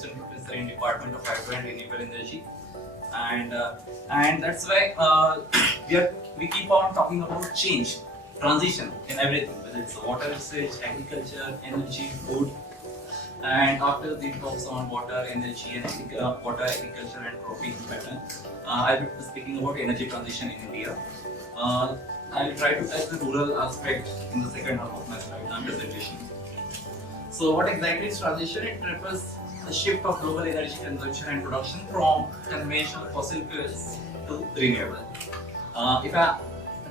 Assistant Professor in Department of Hydro and Renewable Energy, and that's why we keep on talking about change, transition in everything, whether it's water usage, agriculture, energy, food. And after the talks on water, energy, and water, agriculture, and cropping pattern, I will be speaking about energy transition in India. I'll try to touch the rural aspect in the second half of my slide presentation. So, what exactly is transition? It refers the shift of global energy consumption and production from conventional fossil fuels to renewable. If I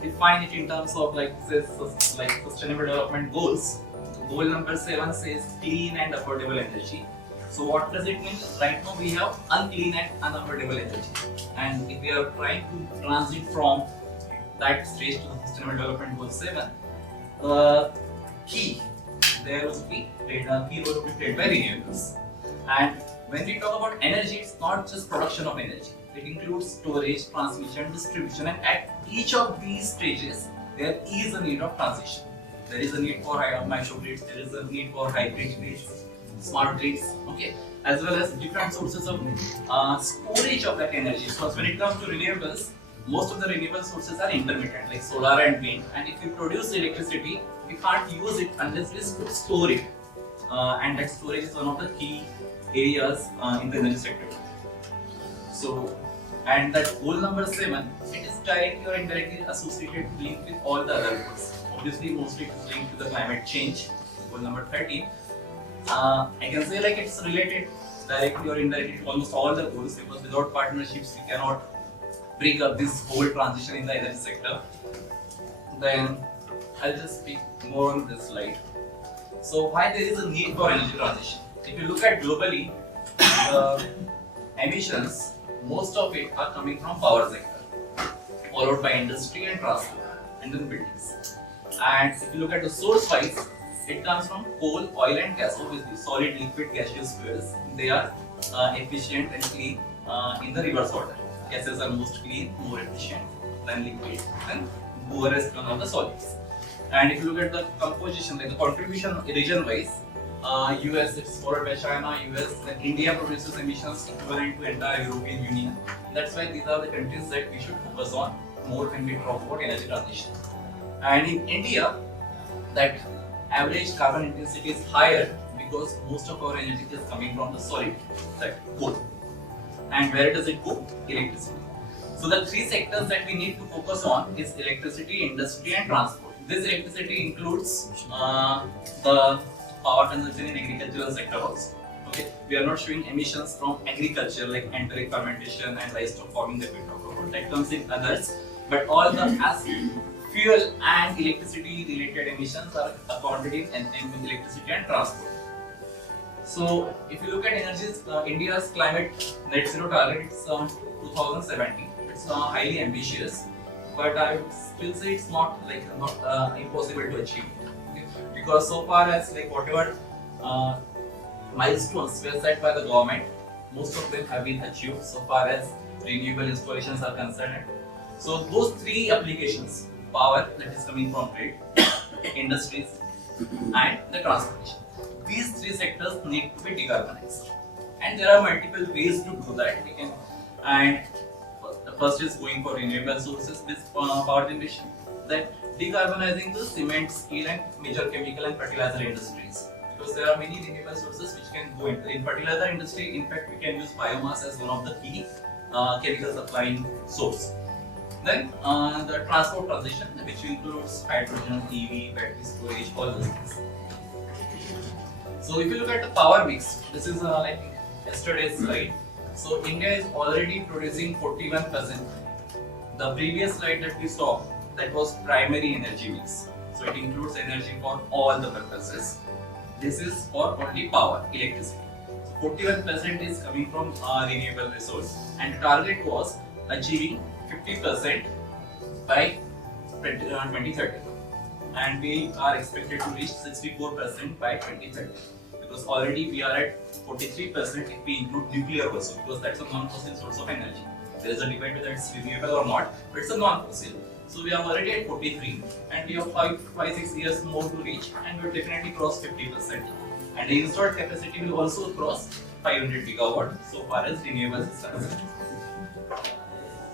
define it in terms of like sustainable development goals, goal number 7 says clean and affordable energy. So what does it mean? Right now we have unclean and unaffordable energy, and if we are trying to transit from that stage to the sustainable development goal 7, key role will be played by renewables. And when we talk about energy, it's not just production of energy. It includes storage, transmission, distribution, and at each of these stages, there is a need of transition. There is a need for microgrids, there is a need for hybrid grids, smart grids, okay, as well as different sources of storage of that energy. Because when it comes to renewables, most of the renewable sources are intermittent, like solar and wind. And if we produce electricity, we can't use it unless we store it. And that storage is one of the key areas in the energy sector. So, and that goal number 7, it is directly or indirectly associated, linked with all the other goals. Obviously, mostly it is linked to the climate change. Goal number 13. I can say like it's related directly or indirectly to almost all the goals, because without partnerships, we cannot bring up this whole transition in the energy sector. Then I'll just speak more on this slide. So why there is a need for energy transition? If you look at globally, the emissions, most of it are coming from power sector, followed by industry and transport, and then buildings. And if you look at the source wise, it comes from coal, oil, and gas. Obviously, solid, liquid, gaseous fuels, they are efficient and clean in the reverse order. Gases are most clean, more efficient than liquid, and poorest one of the solids. And if you look at the composition, like the contribution region-wise, US is followed by China, US, then India produces emissions equivalent to entire European Union. That's why these are the countries that we should focus on more when we talk about energy transition. And in India, that average carbon intensity is higher because most of our energy is coming from the solid, that coal. And where does it go? Electricity. So the three sectors that we need to focus on is electricity, industry, and transport. This electricity includes the power consumption in agricultural sector also. Okay, we are not showing emissions from agriculture like enteric fermentation and livestock farming that we talk about. That comes in others, but all the fuel and electricity related emissions are accounted in electricity and transport. So, if you look at energy, India's climate net zero target is 2070. It's highly ambitious, but I would still say it's not impossible to achieve. Okay? Because so far as like whatever milestones were set by the government, most of them have been achieved so far as renewable installations are concerned. So those three applications, power that is coming from grid, industries, and the transportation, these three sectors need to be decarbonized, and there are multiple ways to do that. We can, and the first is going for renewable sources, this power generation, then decarbonizing the cement, steel, and major chemical and fertilizer industries, because there are many renewable sources which can go into in fertilizer industry. In fact, we can use biomass as one of the key chemical supplying source. Then the transport transition, which includes hydrogen, EV, battery storage, all those things. So if you look at the power mix, this is like yesterday's slide. So India is already producing 41%. The previous slide that we saw, that was primary energy mix. So it includes energy for all the purposes. This is for only power, electricity. So 41% is coming from renewable resource, and the target was achieving 50% by 2030. And we are expected to reach 64% by 2030, because already we are at 43% if we include nuclear also, because that's a non-fossil source of energy. There is a debate whether it's renewable or not, but it's a non-fossil. So we are already at 43, and we have 5-6 years more to reach, and we'll definitely cross 50%. And the installed capacity will also cross 500 gigawatt so far as renewables is concerned.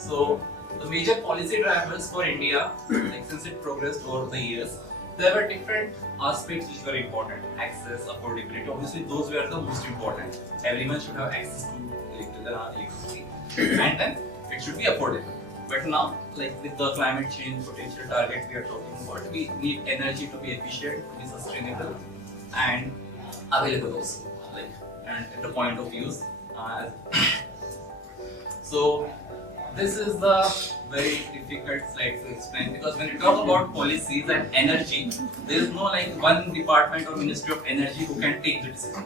So the major policy drivers for India, like since it progressed over the years, there were different aspects which were important. Access, affordability, obviously those were the most important. Everyone should have access to electricity and then it should be affordable. But now, like with the climate change potential target we are talking about, we need energy to be efficient, to be sustainable and available also, like and at the point of use. So this is the very difficult slide to explain, because when you talk about policies and energy, there is no like one department or Ministry of Energy who can take the decision.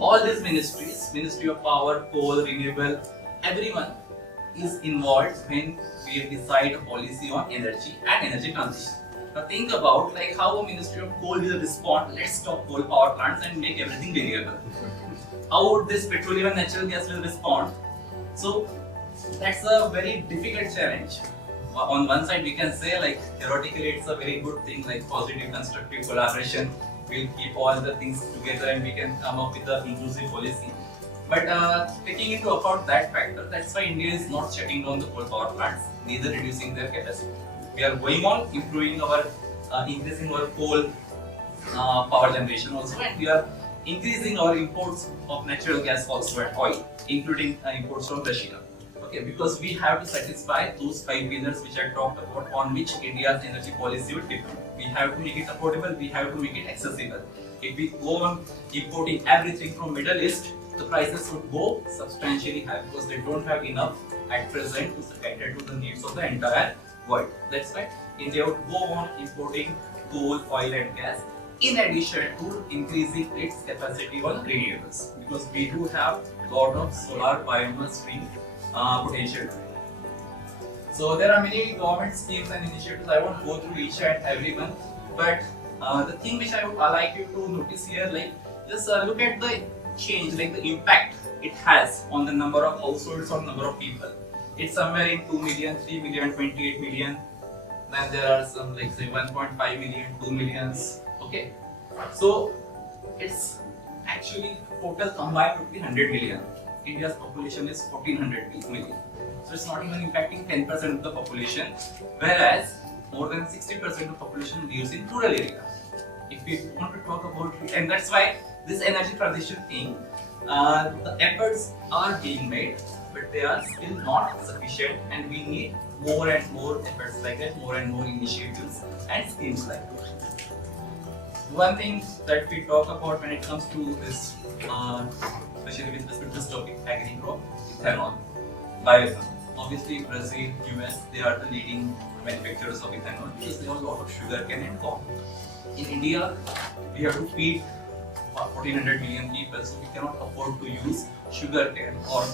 All these ministries, Ministry of Power, Coal, Renewable, everyone is involved when we decide a policy on energy and energy transition. Now think about like how a Ministry of Coal will respond, let's stop coal power plants and make everything renewable. How would this petroleum and natural gas will respond? So that's a very difficult challenge. On one side we can say like theoretically it's a very good thing, like positive constructive collaboration will keep all the things together and we can come up with an inclusive policy. But taking into account that factor, that's why India is not shutting down the coal power plants, neither reducing their capacity. We are going on improving our, increasing our coal power generation also, and we are increasing our imports of natural gas also and oil, including imports from Russia. Okay, because we have to satisfy those 5 pillars which I talked about, on which India's energy policy would depend. We have to make it affordable, we have to make it accessible. If we go on importing everything from Middle East, the prices would go substantially high because they don't have enough at present to cater to the needs of the entire world. That's why India would go on importing coal, oil and gas, in addition to increasing its capacity on renewables, because we do have a lot of solar biomass free potential. So there are many government schemes and initiatives. I won't go through each and every one, but the thing which I would like you to notice here, like just look at the change, like the impact it has on the number of households or number of people. It's somewhere in 2 million, 3 million, 28 million. Then there are some like say 1.5 million, 2 millions. Okay, so it's actually total combined would be 100 million. India's population is 1400 million. So it's not even impacting 10% of the population, whereas more than 60% of the population lives in rural area. If we want to talk about, and that's why this energy transition thing, the efforts are being made, but they are still not sufficient, and we need more and more efforts like that, more and more initiatives and schemes like that. One thing that we talk about when it comes to this, especially with respect to this topic, agri-crop, ethanol, bioethanol. Obviously, Brazil, US, they are the leading manufacturers of ethanol because they have a lot of sugarcane and corn. In India, we have to feed 1400 million people, so we cannot afford to use sugarcane or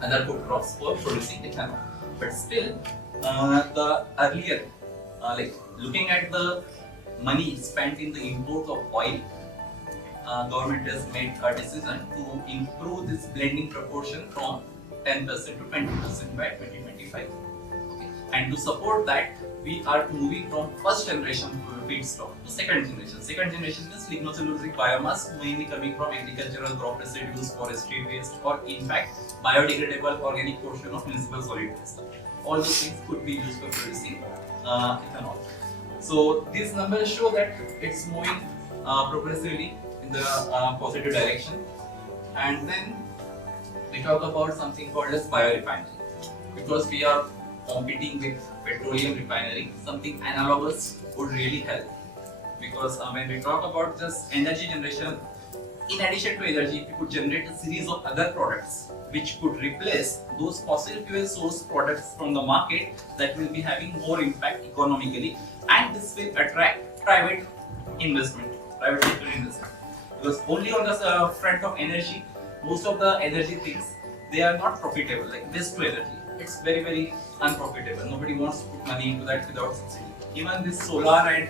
other food crops for producing ethanol. But still, the earlier, like looking at the money spent in the import of oil, government has made a decision to improve this blending proportion from 10% to 20% by 2025. Okay. And to support that, we are moving from first generation feedstock to second generation. Second generation is lignocellulosic biomass, mainly coming from agricultural crop residues, forestry waste, or in fact biodegradable organic portion of municipal solid waste. All those things could be used for producing ethanol. So these numbers show that it's moving progressively in the positive direction. And then we talk about something called as biorefinery. Because we are competing with petroleum refinery, something analogous would really help. Because when we talk about just energy generation, in addition to energy, we could generate a series of other products which could replace those fossil fuel source products from the market that will be having more impact economically, and this will attract private investment, private sector investment. Because only on the front of energy, most of the energy things, they are not profitable, like waste to energy. It's very, very unprofitable. Nobody wants to put money into that without subsidy. Even this solar and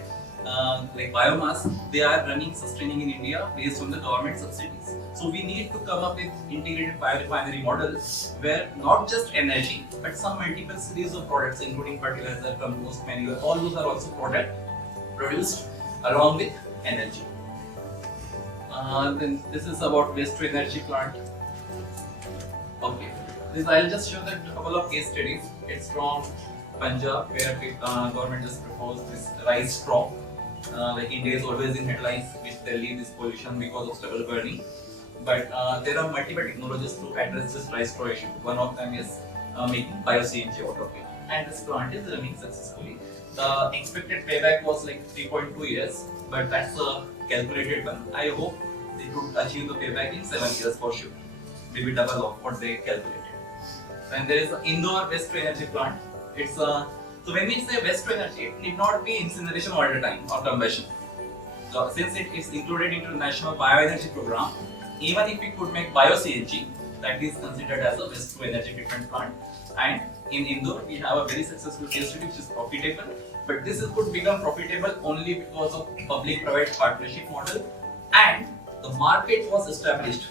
like biomass, they are running, sustaining in India based on the government subsidies. So we need to come up with integrated biorefinery models where not just energy, but some multiple series of products, including fertilizer, compost, manure, all those are also products produced along with energy. Then this is about waste to energy plant. Okay, this I'll just show that a couple of case studies. It's from Punjab, where government just proposed this rice crop. Like India is always in headlines with Delhi this pollution because of stubble burning. But there are multiple technologies to address this rice crop issue. One of them is making bio-CNG out of it, and this plant is running successfully. The expected payback was like 3.2 years, but that's a calculated one. I hope they could achieve the payback in 7 years for sure, maybe double of what they calculated. Then there is the indoor waste to energy plant. It's a so when we say waste to energy, it need not be incineration all the time or combustion. So since it is included into the National Bioenergy Program, even if we could make bio-CNG, that is considered as a waste to energy treatment plant. And in Indore, we have a very successful case study which is profitable. But this could become profitable only because of public-private partnership model, and the market was established.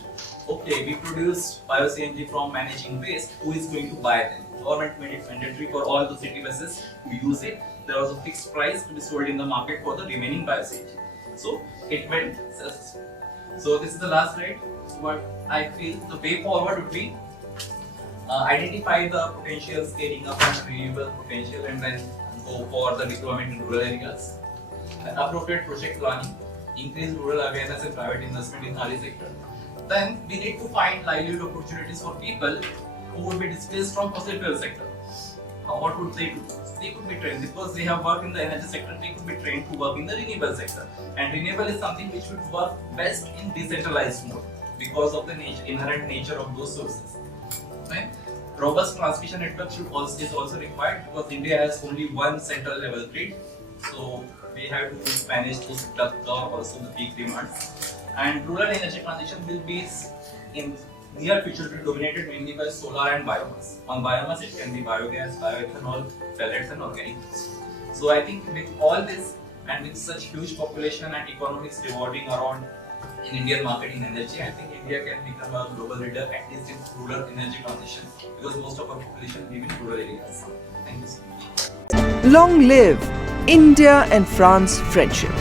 Okay, we produce bio-CNG from managing waste. Who is going to buy them? Government made it mandatory for all the city buses to use it. There was a fixed price to be sold in the market for the remaining bio-CNG. So it went successful. So this is the last slide. What I feel the way forward would be identify the potential scaling up and renewable potential, and then go for the deployment in rural areas. And appropriate project planning, increase rural awareness and private investment in RE sector. Then we need to find livelihood opportunities for people who would be displaced from fossil fuel sector. What would they do? They could be trained because they have worked in the energy sector. They could be trained to work in the renewable sector. And renewable is something which would work best in decentralized mode because of the inherent nature of those sources. Right? Robust transmission network is also required because India has only one central level grid. So we have to manage to set up also the peak demands. And rural energy transition will be in near future will be dominated mainly by solar and biomass. On biomass, it can be biogas, bioethanol, pellets, and organic waste. So I think with all this and with such huge population and economics revolving around in Indian market in energy, I think India can become a global leader at least in rural energy transition because most of our population live in rural areas. Thank you so much. Long live India and France friendship.